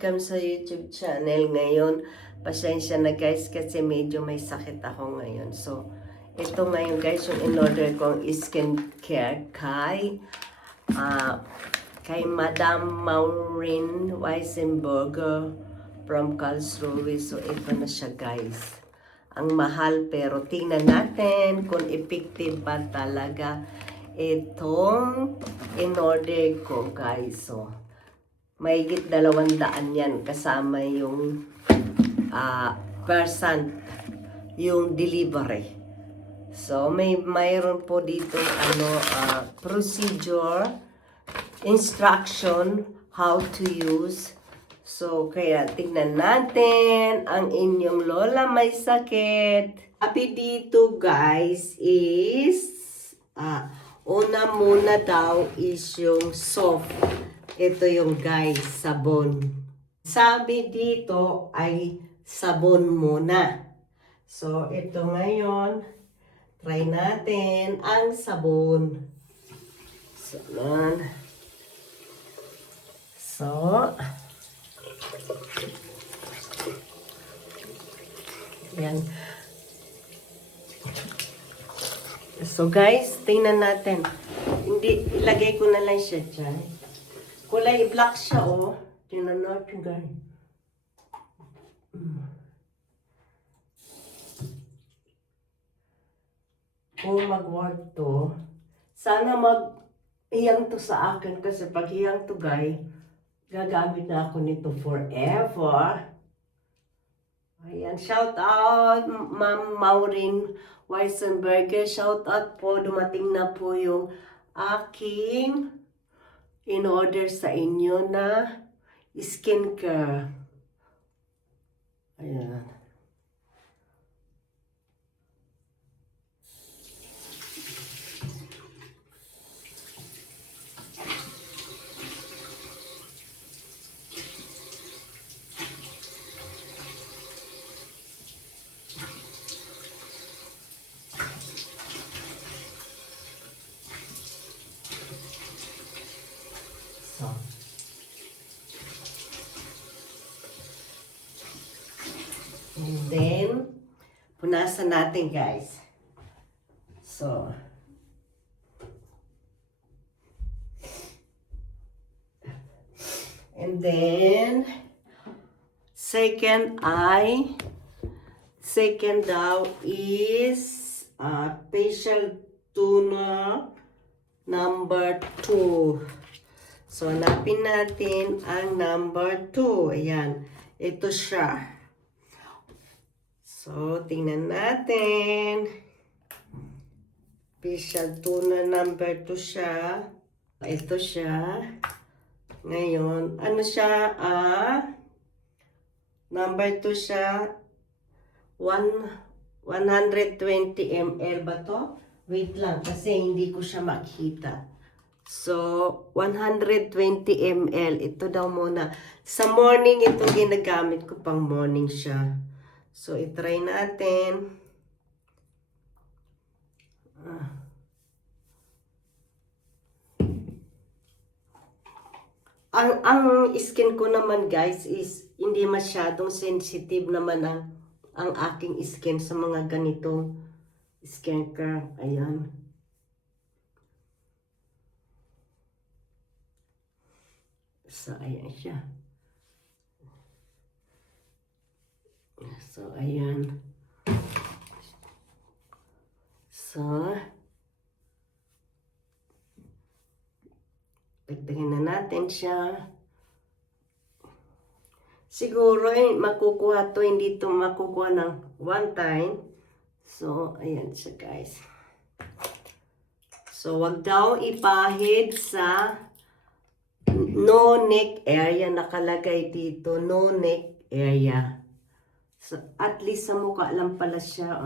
welcome sa YouTube channel ngayon. Pasensya na guys kasi medyo may sakit ako ngayon. So, ito ngayon guys yung in-order kong skincare kay Madam Maureen Weisenberger from Karlsruhe. So, ito na siya guys. Ang mahal pero tingnan natin kung effective ba talaga itong in-order ko guys. So, mahigit 200 yan kasama yung percent yung delivery. So mayroon po dito procedure, instruction, how to use. So kaya tignan natin ang inyong lola may sakit. Happy dito guys is una muna daw is yung soft. Ito yung guys, sabon. Sabi dito ay sabon muna. So, ito ngayon, try natin ang sabon. Yan. So, guys, tingnan natin. Hindi, ilagay ko na lang siya dyan. Kulay black siya, oh. Tingnan natin, guys. Kung mag-work to, sana mag-hiyang to sa akin kasi pag hiyang to, guys, gagamit na ako nito forever. Ayan, shout out, Ma'am Maureen Weisenberger. Shout out po, dumating na po yung aking in order sa inyo na skincare. Ayan. And then, punasan natin guys. So, and then, second daw is facial toner number 2. So, hanapin natin ang number 2. Ayan, ito siya. So, tingnan natin. Facial toner number 2 siya. Ito siya. Ngayon, ano siya? Number 2 siya. 120 ml ba to? Wait lang, kasi hindi ko siya makita. So, 120 ml. Ito daw muna. Sa morning, ito ginagamit ko pang morning siya. So, itry natin. Ang skin ko naman guys is hindi masyadong sensitive naman ang aking skin sa mga ganitong skincare. Ayan. So, ayan siya. So, ayan. So, dagdagan na natin siya. Siguro, makukuha to, hindi to makukuha ng one time. So, ayan siya guys. So, wag daw ipahid sa no neck area. Nakalagay dito, no neck area. So, at least sa mukha lang pala siya.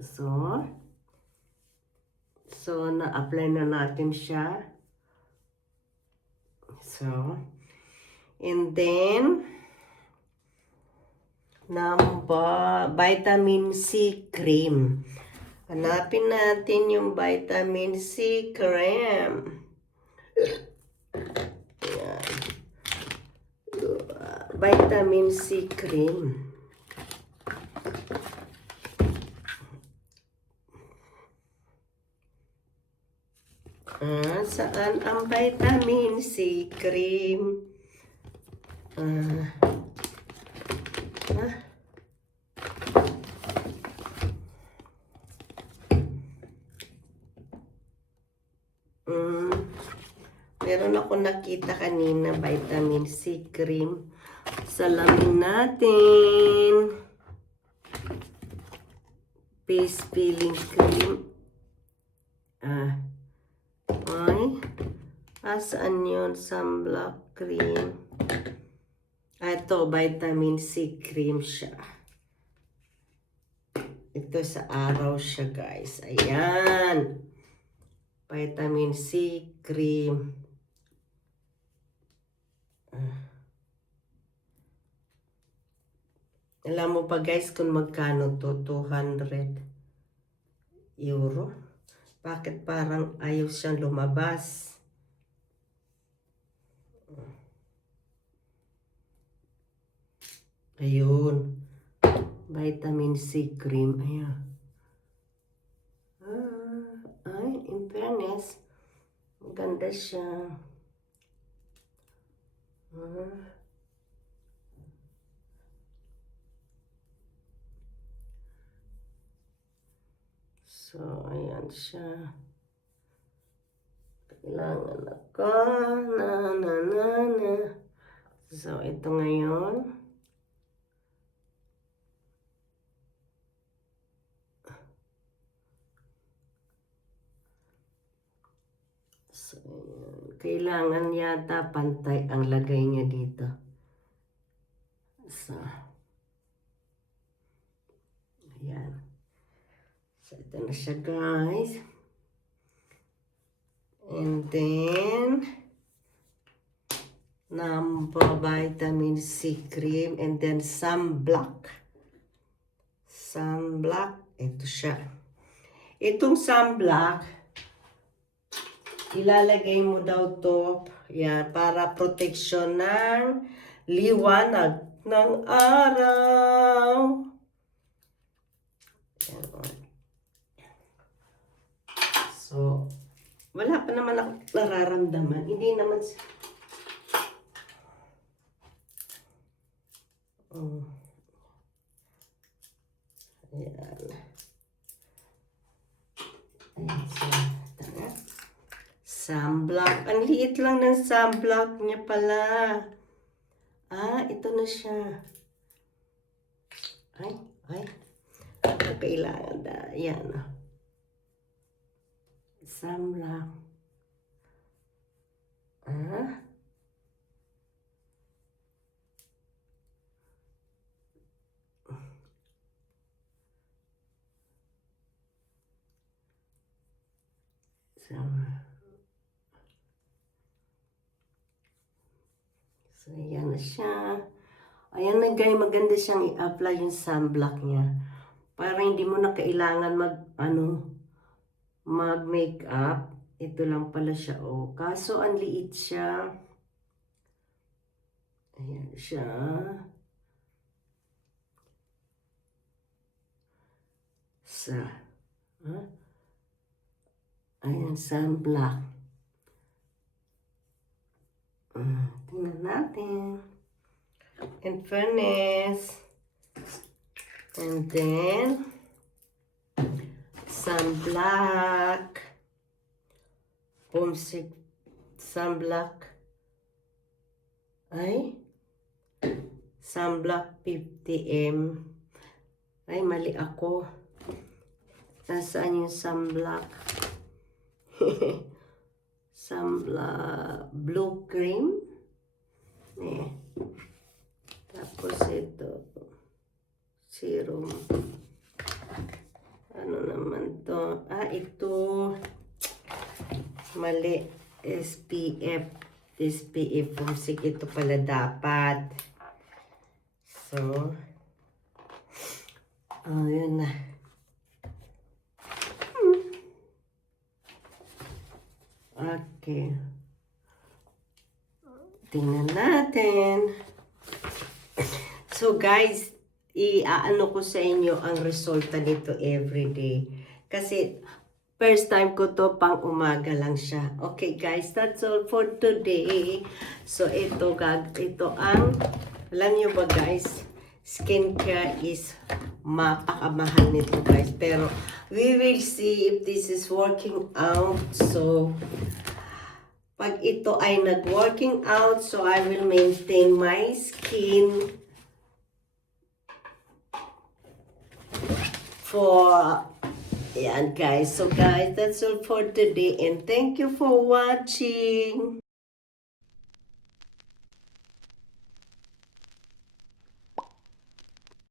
So, na-apply na natin siya. So, and then, vitamin C cream. Hanapin natin yung vitamin C cream. Ayan. vitamin C cream. Saan ang vitamin C cream? Meron ako nakita kanina vitamin C cream. Salamin natin. Face peeling cream. Saan yun? Sunblock cream. Ito, vitamin C cream siya. Ito sa araw siya, guys. Ayan. Vitamin C cream. Alam mo pa, guys, kung magkano to? 200 euro. Bakit parang ayaw siyang lumabas? Ayun. Vitamin C cream. Ayan. Ay, in fairness, maganda siya. So, ayan siya. Kailangan ako. So, ito ngayon. So, ayan. Kailangan yata pantay ang lagay niya dito. So, ayan. So, ito na siya, guys. And then, number vitamin C cream. And then, sunblock. Sunblock. Ito siya. Itong sunblock, ilalagay mo daw to, yan, para protection ng liwanag ng araw. Yan. So, wala pa naman ako nararamdaman. Hindi naman ayan. Ayan siya. Sunblock. Ang liit lang ng sunblock niya pala. Ito na siya. Ay. Kailangan na. Ayan. Sunblock. So, ayan na siya. Ayan na, guys, maganda siyang i-apply yung sunblock niya. Para hindi mo na kailangan mag-makeup. Ito lang pala siya, Kaso, ang liit siya. Ayan siya. Ayan, sunblock. Tingnan natin. In fairness. And then, sunblock. Pumsik. Sunblock. Sunblock 50M. Mali ako. Nasaan yung sunblock? Sunblock blue cream. Tapos ito. Serum. Ano naman to? Ito. Mali. SPF. Pumsik. Ito pala dapat. So, yun na. Okay. Tingnan natin. So guys, i-ano ko sa inyo ang resulta nito everyday. Kasi first time ko to, pang umaga lang siya. Okay guys, that's all for today. So ito ang, alam nyo ba guys, skincare is mapakamahal nito guys. Pero we will see if this is working out. So pag ito ay nag-working out, so I will maintain my skin for, yan guys. So guys, that's all for today and thank you for watching.